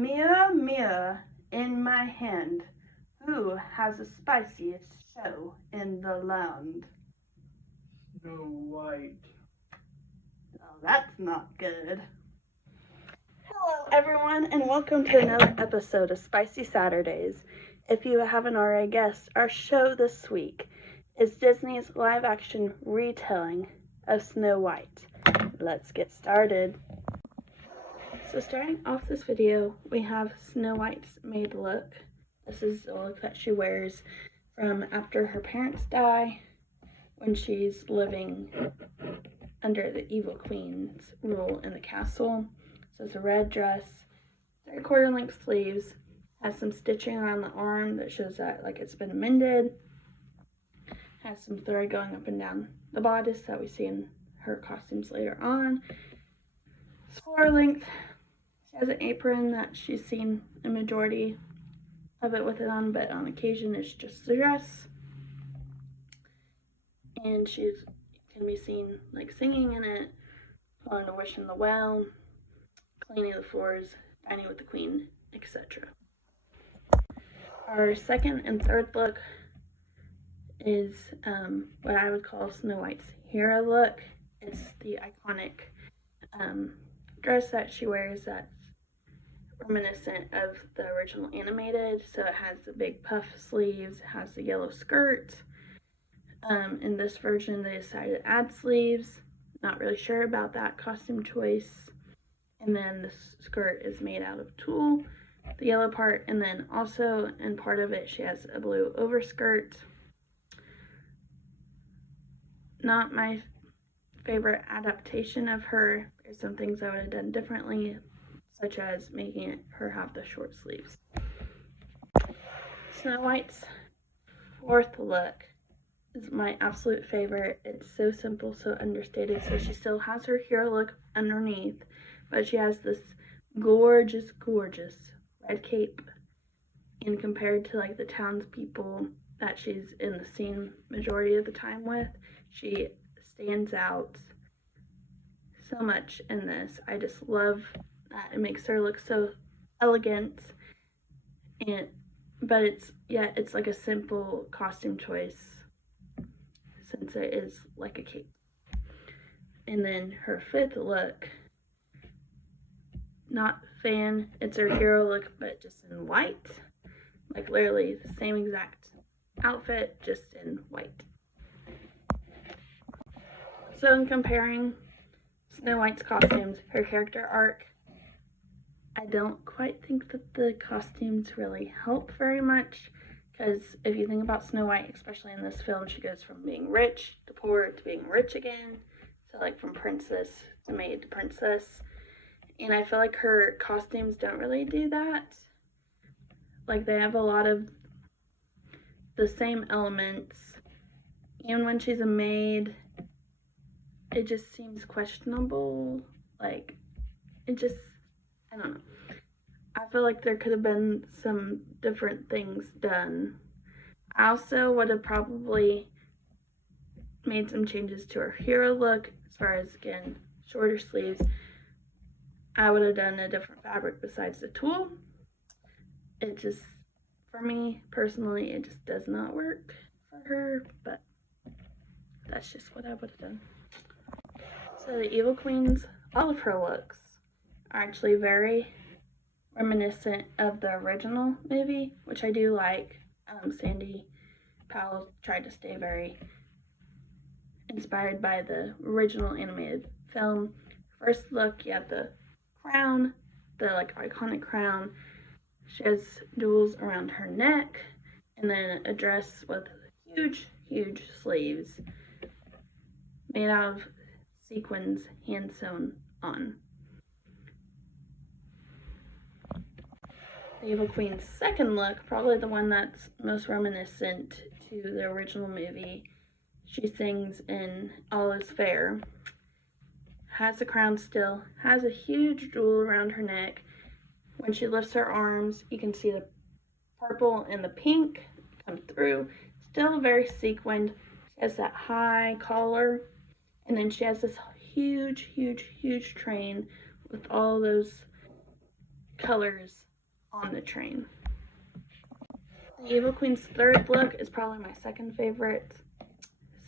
Mirror, mirror in my hand, who has the spiciest show in the land? Snow White. Oh, that's not good. Hello, everyone, and welcome to another episode of Spicy Saturdays. If you haven't already guessed, our show this week is Disney's live-action retelling of Snow White. Let's get started. So starting off this video, we have Snow White's maid look. This is the look that she wears from after her parents die, when she's living under the evil queen's rule in the castle. So it's a red dress, 3/4 length sleeves, has some stitching around the arm that shows that like it's been mended, has some thread going up and down the bodice that we see in her costumes later on. It's floor length. She has an apron that she's seen a majority of it with it on, but on occasion it's just the dress. And she's can be seen like singing in it, blowing a wish in the well, cleaning the floors, dining with the queen, etc. Our second and third look is what I would call Snow White's hero look. It's the iconic dress that she wears that's reminiscent of the original animated. So it has the big puff sleeves, it has the yellow skirt. In this version they decided to add sleeves. Not really sure about that costume choice. And then the skirt is made out of tulle, the yellow part, and then also in part of it she has a blue overskirt. Not my favorite adaptation of her. There's some things I would have done differently, such as making her have the short sleeves. Snow White's fourth look is my absolute favorite. It's so simple, so understated. So she still has her hero look underneath, but she has this gorgeous, gorgeous red cape. And compared to like the townspeople that she's in the scene majority of the time with, she stands out so much in this. I just love that. It makes her look so elegant, but it's like a simple costume choice since it is like a cape. And then her fifth look, not fan, it's her hero look, but just in white. Like literally the same exact outfit, just in white. So in comparing Snow White's costumes, her character arc, I don't quite think that the costumes really help very much, because if you think about Snow White, especially in this film, she goes from being rich to poor to being rich again. So like from princess to maid to princess. And I feel like her costumes don't really do that. Like they have a lot of the same elements. Even when she's a maid, it just seems questionable. Like, I don't know. I feel like there could have been some different things done. I also would have probably made some changes to her hero look, as far as, again, shorter sleeves. I would have done a different fabric besides the tulle. It just, for me, personally, it just does not work for her, but that's just what I would have done. So the Evil Queen's, all of her looks are actually very reminiscent of the original movie, which I do like. Sandy Powell tried to stay very inspired by the original animated film. First look, you have the crown, the like iconic crown. She has jewels around her neck, and then a dress with huge, huge sleeves made out of sequins hand sewn on. The Evil Queen's second look, probably the one that's most reminiscent to the original movie. She sings in All Is Fair, has the crown still, has a huge jewel around her neck. When she lifts her arms, you can see the purple and the pink come through. Still very sequined. She has that high collar, and then she has this huge, huge, huge train with all those colors on the train. The Evil Queen's third look is probably my second favorite.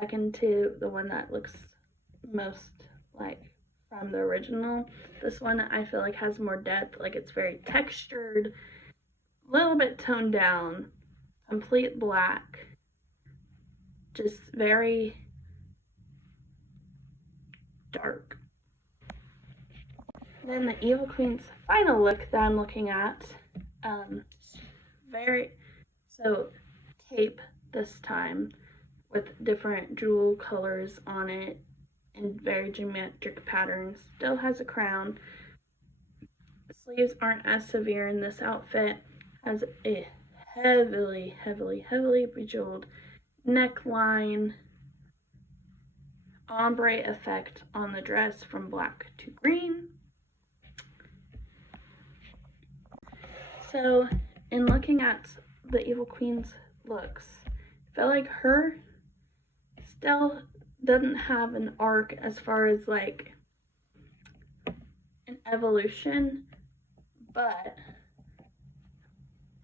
Second to the one that looks most like from the original. This one I feel like has more depth, like it's very textured, a little bit toned down, complete black, just very dark. Then the Evil Queen's final look that I'm looking at, so tape this time with different jewel colors on it and very geometric patterns. Still has a crown. The sleeves aren't as severe in this outfit. Has a heavily bejeweled neckline, ombre effect on the dress from black to green. So in looking at the Evil Queen's looks, I feel like her still doesn't have an arc as far as like an evolution, but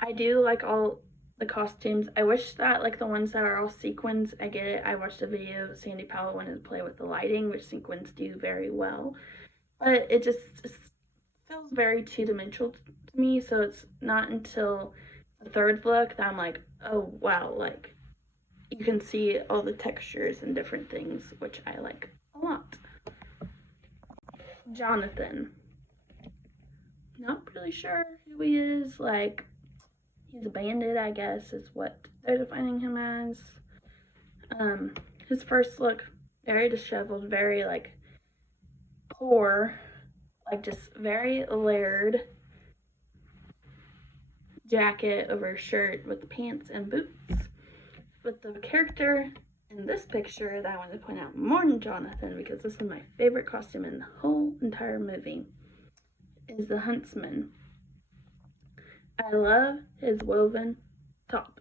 I do like all the costumes. I wish that like the ones that are all sequins, I get it. I watched a video of Sandy Powell wanted to play with the lighting, which sequins do very well, but it just feels very two-dimensional to me. So it's not until the third look that I'm like, oh wow, like you can see all the textures and different things, which I like a lot. Jonathan. Not really sure who he is. Like, he's a bandit, I guess, is what they're defining him as. His first look, very disheveled, very, like, poor, like, just very layered jacket over shirt with pants and boots. But the character in this picture that I wanted to point out more than Jonathan, because this is my favorite costume in the whole entire movie, is the huntsman. I love his woven top.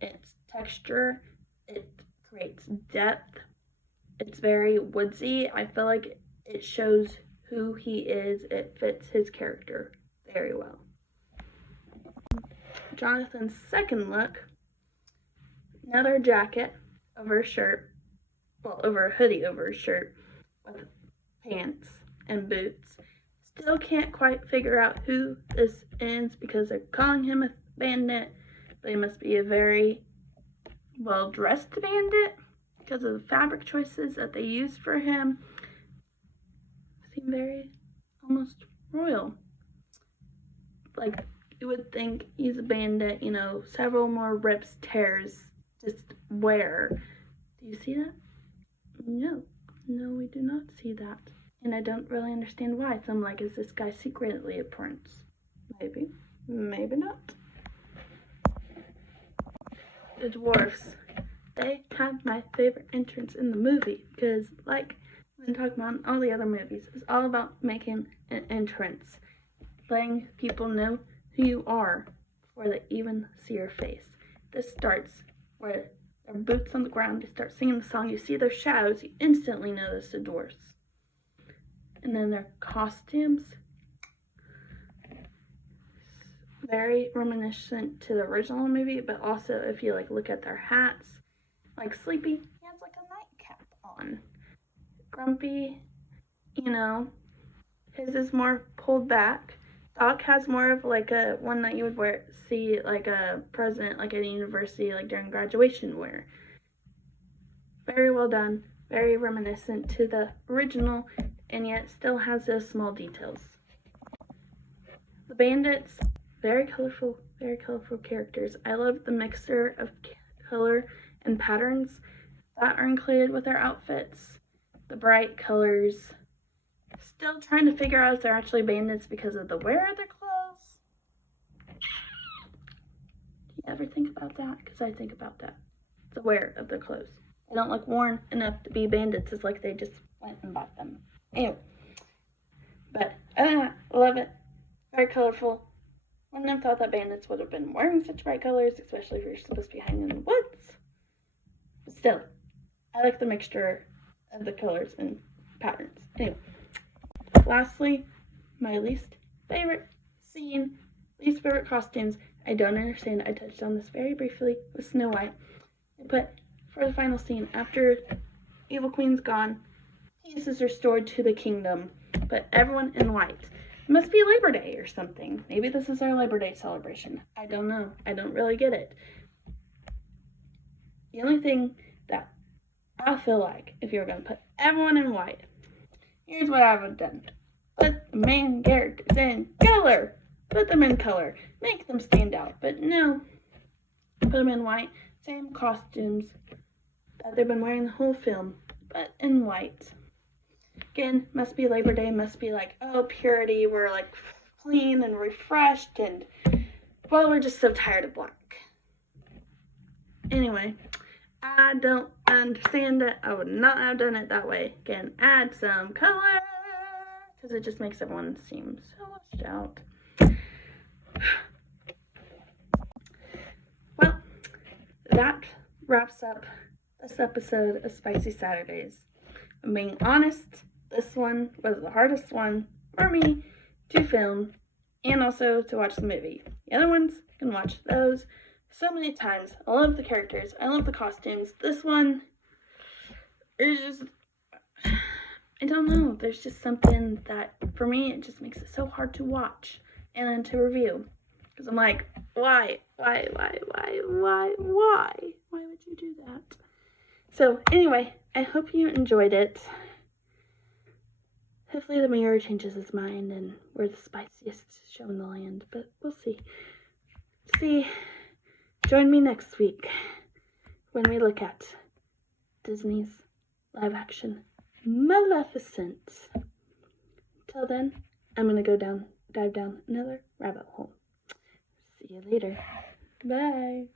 It's texture, it creates depth, it's very woodsy. I feel like it shows who he is, it fits his character very well. Jonathan's second look, another jacket over a shirt, well, over a hoodie over a shirt with pants and boots. Still can't quite figure out who this is because they're calling him a bandit, but he must be a very well-dressed bandit because of the fabric choices that they used for him. Seem very almost royal. Like, you would think he's a bandit, you know, several more rips, tears, just wear. Do you see that? No, we do not see that. And I don't really understand why. So I'm like, is this guy secretly a prince? Maybe. Maybe not. The dwarfs. They have my favorite entrance in the movie because, like I've been talking about in all the other movies, it's all about making an entrance. Letting people know who you are before they even see your face. This starts where their boots on the ground, they start singing the song, you see their shadows, you instantly know it's the dwarfs. And then their costumes, very reminiscent to the original movie, but also if you like look at their hats, like Sleepy, he has like a nightcap on. Grumpy, you know, his is more pulled back. Doc has more of like a one that you would see like a president like at a university like during graduation wear. Very well done, very reminiscent to the original, and yet still has those small details. The bandits, very colorful characters. I love the mixture of color and patterns that are included with their outfits. The bright colors. Still trying to figure out if they're actually bandits because of the wear of their clothes. Do you ever think about that? Because I think about that. The wear of their clothes. They don't look worn enough to be bandits. It's like they just went and bought them. Anyway. But love it. Very colorful. Wouldn't have thought that bandits would have been wearing such bright colors, especially if you're supposed to be hiding in the woods. But still, I like the mixture of the colors and patterns. Anyway. Lastly, my least favorite scene Least favorite costumes, I don't understand. I touched on this very briefly with Snow White. But for the final scene, after Evil Queen's gone, peace is restored to the kingdom, but everyone in white. It must be Labor Day or something. Maybe this is our Labor Day celebration. I don't know. I don't really get it. The only thing that I feel like if you were going to put everyone in white, here's what I would have done. Put the main characters in color. Put them in color. Make them stand out. But no. Put them in white. Same costumes that they've been wearing the whole film, but in white. Again, must be Labor Day. Must be like, oh, purity. We're like clean and refreshed. And, well, we're just so tired of black. Anyway, I don't understand it. I would not have done it that way. Again, add some color, because it just makes everyone seem so washed out. Well, that wraps up this episode of Spicy Saturdays. I'm being honest, this one was the hardest one for me to film and also to watch the movie. The other ones, I can watch those so many times. I love the characters. I love the costumes. This one is just, I don't know. There's just something that, for me, it just makes it so hard to watch and then to review. Because I'm like, why? Why would you do that? So, anyway, I hope you enjoyed it. Hopefully the mirror changes his mind and we're the spiciest show in the land. But we'll see. Join me next week when we look at Disney's live-action Maleficent. Till then, I'm going to dive down another rabbit hole. See you later. Bye.